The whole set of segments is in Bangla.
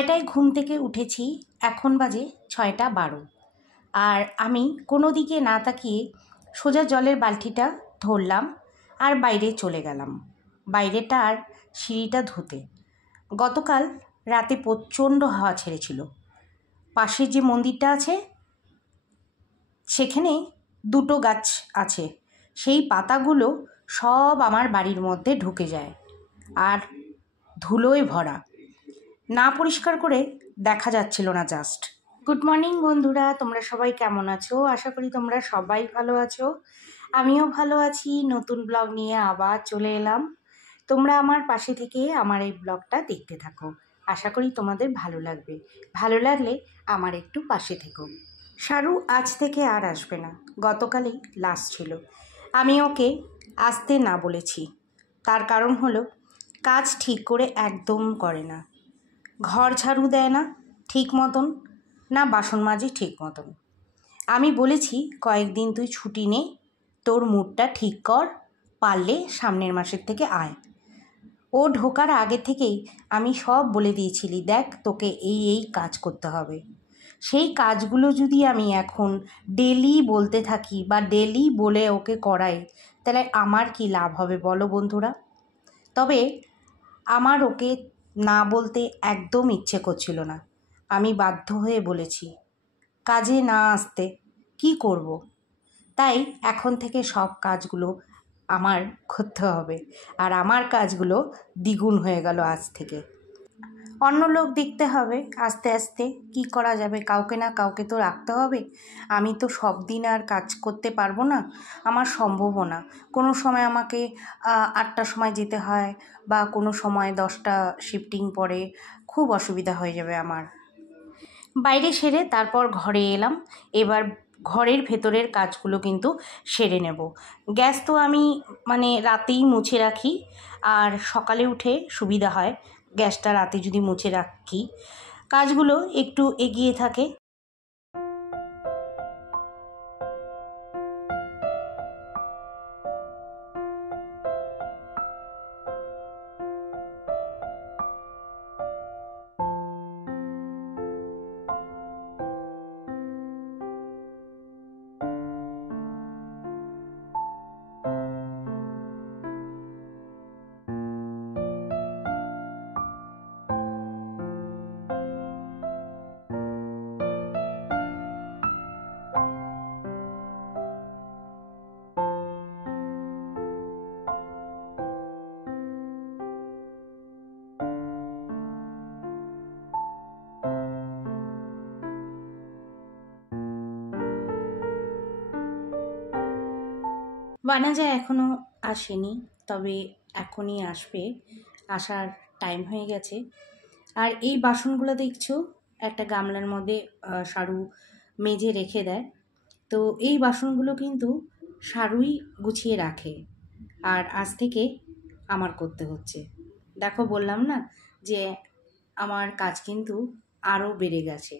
6টায় ঘুম থেকে উঠেছি, এখন বাজে 6টা 12। আর আমি কোনো দিকে না তাকিয়ে সোজা জলের বালতিটা ধরলাম আর বাইরে চলে গেলাম, বাইরেটার সিঁড়িটা ধুতে। গতকাল রাতে প্রচণ্ড হাওয়া ছেড়েছিল। পাশে যে মন্দিরটা আছে সেখানে 2টো গাছ আছে, সেই পাতাগুলো সব আমার বাড়ির মধ্যে ঢুকে যায় আর ধুলোয় ভরা, না পরিষ্কার করে দেখা যাচ্ছিল না জাস্ট। গুড মর্নিং বন্ধুরা, তোমরা সবাই কেমন আছো? আশা করি তোমরা সবাই ভালো আছো। আমিও ভালো আছি। নতুন ব্লগ নিয়ে আবার চলে এলাম। তোমরা আমার পাশে থেকে আমার এই ব্লগটা দেখতে থাকো, আশা করি তোমাদের ভালো লাগবে। ভালো লাগলে আমার একটু পাশে থেকো। শারু আজ থেকে আর আসবে না, গতকালই লাস্ট ছিল। আমি ওকে আসতে না বলেছি, তার কারণ হলো কাজ ঠিক করে একদম করে না, ঘর ঝাড়ু দেয় না ঠিক মতন, না বাসন মাজে ঠিক মতন। আমি বলেছি কয়েকদিন তুই ছুটি নে, তোর মুডটা ঠিক কর, পারলে সামনের মাসের থেকে আয়। ও ঢোকার আগে থেকেই আমি সব বলে দিয়েছিলি, দেখ তোকে এই কাজ করতে হবে। সেই কাজগুলো যদি আমি এখন ডেলি বলতে থাকি বা ডেলি বলে ওকে করাই, তাহলে আমার কি লাভ হবে বলো বন্ধুরা? তবে আমার ওকে না বলতে একদম ইচ্ছে করছিল না, আমি বাধ্য হয়ে বলেছি। কাজে না আসতে কি করব? তাই এখন থেকে সব কাজগুলো আমার করতে হবে, আর আমার কাজগুলো দ্বিগুণ হয়ে গেল আজ থেকে। অন্য লোক দেখতে হবে আস্তে আস্তে, কি করা যাবে, কাউকে না কাউকে তো রাখতে হবে। আমি তো সব দিন আর কাজ করতে পারবো না, আমার সম্ভবও না। কোনো সময় আমাকে 8টার সময় যেতে হয়, বা কোনো সময় 10টা শিফটিং পড়ে, খুব অসুবিধা হয়ে যাবে আমার। বাইরে সেরে তারপর ঘরে এলাম। এবার ঘরের ভেতরের কাজগুলো কিন্তু সেরে নেব। গ্যাস তো আমি রাতেই মুছে রাখি, আর সকালে উঠে সুবিধা হয় গ্যাসটা রাতে যদি মুছে রাখি, কাজগুলো একটু এগিয়ে থাকে। বানাজা এখনও আসেনি, তবে এখনই আসবে, আসার টাইম হয়ে গেছে। আর এই বাসনগুলো দেখছো একটা গামলার মধ্যে শারু মেজে রেখে দেয়, তো এই বাসনগুলো কিন্তু শারুই গুছিয়ে রাখে, আর আজ থেকে আমার করতে হচ্ছে। দেখো বললাম না যে আমার কাজ কিন্তু আরও বেড়ে গেছে।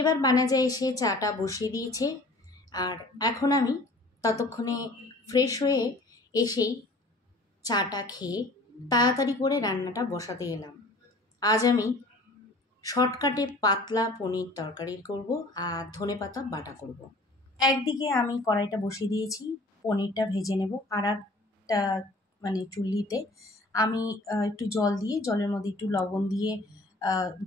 এবার বানাজা এসে চাটা বসিয়ে দিয়েছে, আর এখন আমি ততক্ষণে ফ্রেশ হয়ে এসেই চাটা খেয়ে তাড়াতাড়ি করে রান্নাটা বসাতে এলাম। আজ আমি শর্টকাটে পাতলা পনির তরকারি করব আর ধনেপাতা বাটা করব। একদিকে আমি কড়াইটা বসিয়ে দিয়েছি, পনিরটা ভেজে নেব, আর একটা চুল্লিতে আমি একটু জল দিয়ে, জলের মধ্যে একটু লবণ দিয়ে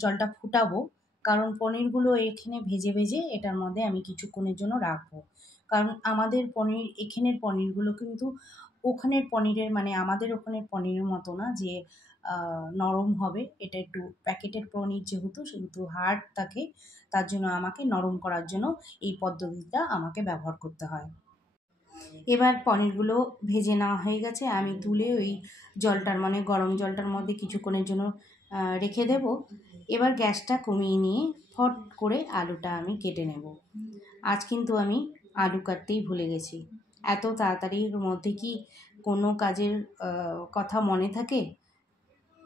জলটা ফুটাবো, কারণ পনিরগুলো এখানে ভেজে ভেজে এটার মধ্যে আমি কিছুক্ষণের জন্য রাখবো। কারণ আমাদের এখানের পনিরগুলো কিন্তু ওখানের পনিরের মানে আমাদের ওখানের পনিরের মতো না যে নরম হবে। এটা একটু প্যাকেটের পনির সেহেতু হার্ড থাকে, তার জন্য আমাকে নরম করার জন্য এই পদ্ধতিটা আমাকে ব্যবহার করতে হয়। এবার পনিরগুলো ভেজে নেওয়া হয়ে গেছে, আমি তুলে ওই জলটার মানে গরম জলটার মধ্যে কিছুক্ষণের জন্য রেখে দেব। এবার গ্যাসটা কমিয়ে নিয়ে ফট করে আলুটা আমি কেটে নেব। আজ কিন্তু আমি আলু কাটতেই ভুলে গেছি। এত তাড়াতাড়ির মধ্যে কি কোনো কাজের কথা মনে থাকে?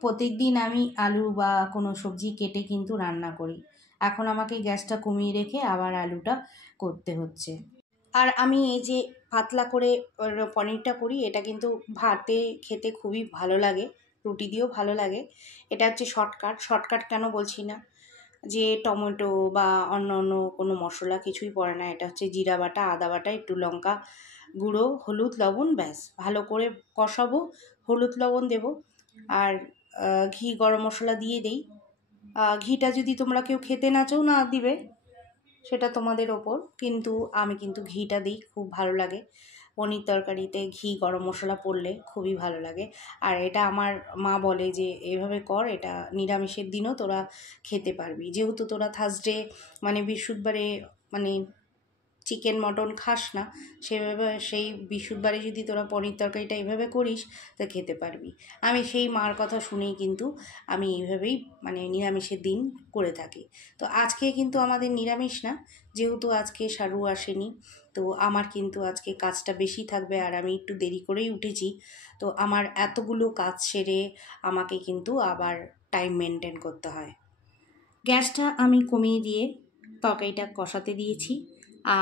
প্রত্যেক দিন আমি আলু বা কোনো সবজি কেটে কিন্তু রান্না করি, এখন আমাকে গ্যাসটা কমিয়ে রেখে আবার আলুটা করতে হচ্ছে। আর আমি এই যে পাতলা করে পনিরটা করি, এটা কিন্তু ভাতে খেতে খুবই ভালো লাগে, রুটি দিয়েও ভালো লাগে। এটা হচ্ছে শর্টকাট কেন বলছি না, যে টমেটো বা অন্য অন্য কোনো মশলা কিছুই পড়ে না। এটা হচ্ছে জিরা বাটা, আদা বাটা, একটু লঙ্কা গুঁড়ো, হলুদ লবণ, ব্যাস ভালো করে কষাবো, হলুদ লবণ দেবো আর ঘি গরম মশলা দিয়ে দেই। ঘিটা যদি তোমরা কেউ খেতে না চাও না দিবে, সেটা তোমাদের ওপর, কিন্তু আমি কিন্তু ঘিটা দিই, খুব ভালো লাগে। পনির তরকারিতে ঘি গরম মশলা পড়লে খুবই ভালো লাগে। আর এটা আমার মা বলে যে এভাবে কর, এটা নিরামিষের দিনও তোরা খেতে পারবি, যেহেতু তোরা থার্সডে মানে বৃহস্পতিবারে মানে চিকেন মটন খাস না, সেভাবে সেই বৃহস্পতিবারে যদি তোরা পনির তরকারিটা এইভাবে করিস তা খেতে পারবি। আমি সেই মার কথা শুনেই কিন্তু আমি এইভাবেই মানে নিরামিষের দিন করে থাকি। তো আজকে কিন্তু আমাদের নিরামিষ না, যেহেতু আজকে সারু আসেনি, তো আমার কিন্তু আজকে কাজটা বেশি থাকবে আর আমি একটু দেরি করেই উঠেছি। তো আমার এতগুলো কাজ সেরে আমাকে কিন্তু আবার টাইম মেনটেন করতে হয়। গ্যাসটা আমি কমিয়ে দিয়ে তরকারিটা কষাতে দিয়েছি,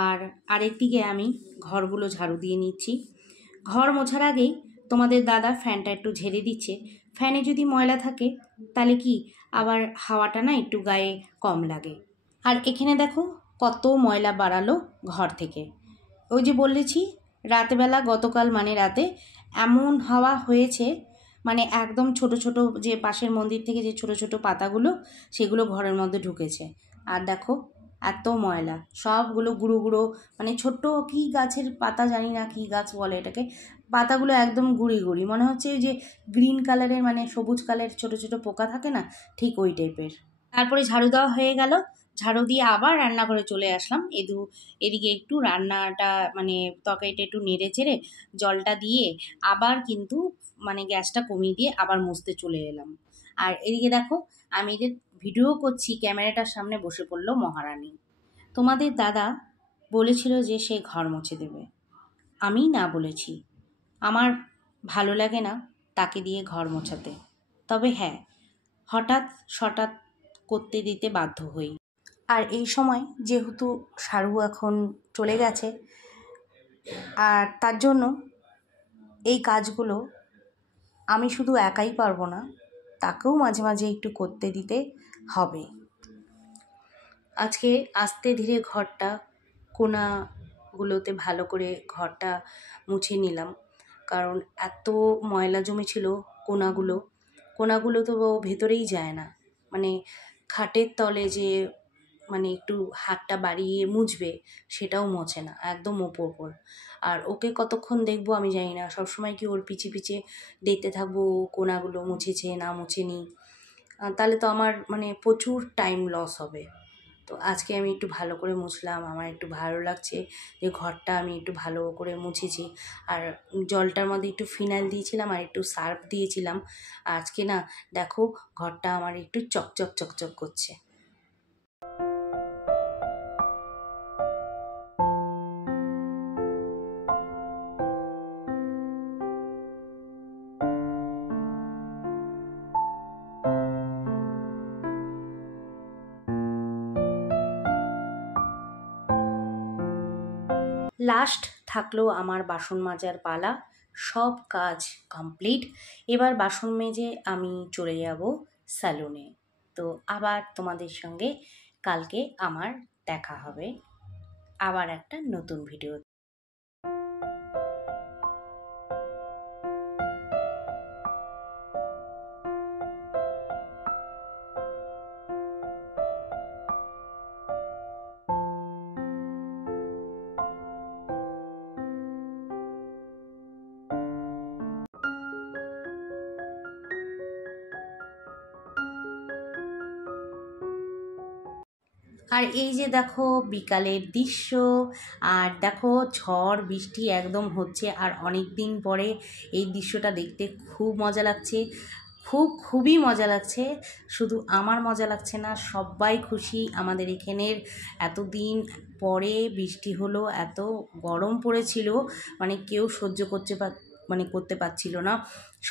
আর আরেকদিকে আমি ঘরগুলো ঝাড়ু দিয়ে নিচ্ছি। ঘর মোছার আগেই তোমাদের দাদা ফ্যানটা একটু ঝেড়ে দিচ্ছে। ফ্যানে যদি ময়লা থাকে তাহলে কি আবার হাওয়াটা না একটু গায়ে কম লাগে। আর এখানে দেখো কত ময়লা বাড়ালো ঘর থেকে। ওই যে বলেছি রাতবেলা, গতকাল মানে রাতে এমন হাওয়া হয়েছে, মানে একদম ছোট ছোট যে পাশের মন্দির থেকে যে ছোট ছোট পাতাগুলো সেগুলো ঘরের মধ্যে ঢুকেছে। আর দেখো এত ময়লা, সবগুলো গুঁড়ো গুঁড়ো, মানে ছোট্ট কী গাছের পাতা জানি না কী গাছ বলে এটাকে, পাতাগুলো একদম গুঁড়ি গুঁড়ি, মনে হচ্ছে ওই যে গ্রিন কালারের মানে সবুজ কালারের ছোট ছোট পোকা থাকে না, ঠিক ওই টাইপের। তারপরে ঝাড়ু দেওয়া হয়ে গেল, ঝাড়ু দিয়ে আবার রান্নাঘরে চলে আসলাম। এদিকে একটু রান্নাটা মানে তরকারিটা একটু নেড়ে চেড়ে জলটা দিয়ে আবার কিন্তু মানে গ্যাসটা কমিয়ে দিয়ে আবার মুছতে চলে এলাম। আর এদিকে দেখো আমি যে ভিডিও করছি, ক্যামেরাটার সামনে বসে পড়লো মহারানী। তোমাদের দাদা বলেছিল যে সে ঘর মুছে দেবে, আমি না বলেছি। আমার ভালো লাগে না তাকে দিয়ে ঘর মোছাতে, তবে হ্যাঁ হঠাৎ করতে দিতে বাধ্য হই। আর এই সময় যেহেতু সারু এখন চলে গেছে, আর তার জন্য এই কাজগুলো আমি শুধু একাই পারবো না, তাকেও মাঝে মাঝে একটু করতে দিতে হবে। আজকে আস্তে ধীরে ঘরটা কোনাগুলোতে ভালো করে ঘরটা মুছে নিলাম, কারণ এত ময়লা জমেছিল কোনাগুলো তো ভেতরেই যায় না, মানে খাটের তলে যে মানে একটু হাতটা বাড়িয়ে মুছবে সেটাও মোছে না, একদম ওপর। আর ওকে কতক্ষণ দেখবো আমি জানি না, সবসময় কি ওর পিছে পিছে দেখতে থাকবো কোনাগুলো মুছেছে না মুছেনি, তাহলে তো আমার মানে প্রচুর টাইম লস হবে। তো আজকে আমি একটু ভালো করে মুছলাম, আমার একটু ভালো লাগছে যে ঘরটা আমি একটু ভালো করে মুছেছি। আর জলটার মধ্যে একটু ফিনাইল দিয়েছিলাম আর একটু সার্ফ দিয়েছিলাম। আজকে না দেখো ঘরটা আমার একটু চকচক করছে। লাস্ট থাকলো আমার বাসন মাজার পালা, সব কাজ কমপ্লিট। এবার বাসন মেজে আমি চলে যাব স্যালুনে। তো আবার তোমাদের সঙ্গে কালকে আমার দেখা হবে আবার একটা নতুন ভিডিও। আর এই যে দেখো বিকালের দৃশ্য, আর দেখো ঝড় বৃষ্টি একদম হচ্ছে, আর অনেক দিন পরে এই দৃশ্যটা দেখতে খুব মজা লাগছে, খুবই মজা লাগছে। শুধু আমার মজা লাগছে না, সবাই খুশি। আমাদের এখানের এতদিন পরে বৃষ্টি হলো, এত গরম পড়েছিল, মানে কেউ সহ্য করতে পারছিল না।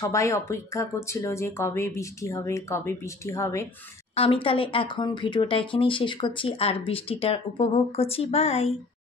সবাই অপেক্ষা করছিল যে কবে বৃষ্টি হবে, কবে বৃষ্টি হবে। আমি তাহলে এখন ভিডিওটা এখানেই শেষ করছি আর বৃষ্টিটার উপভোগ করছি। বাই।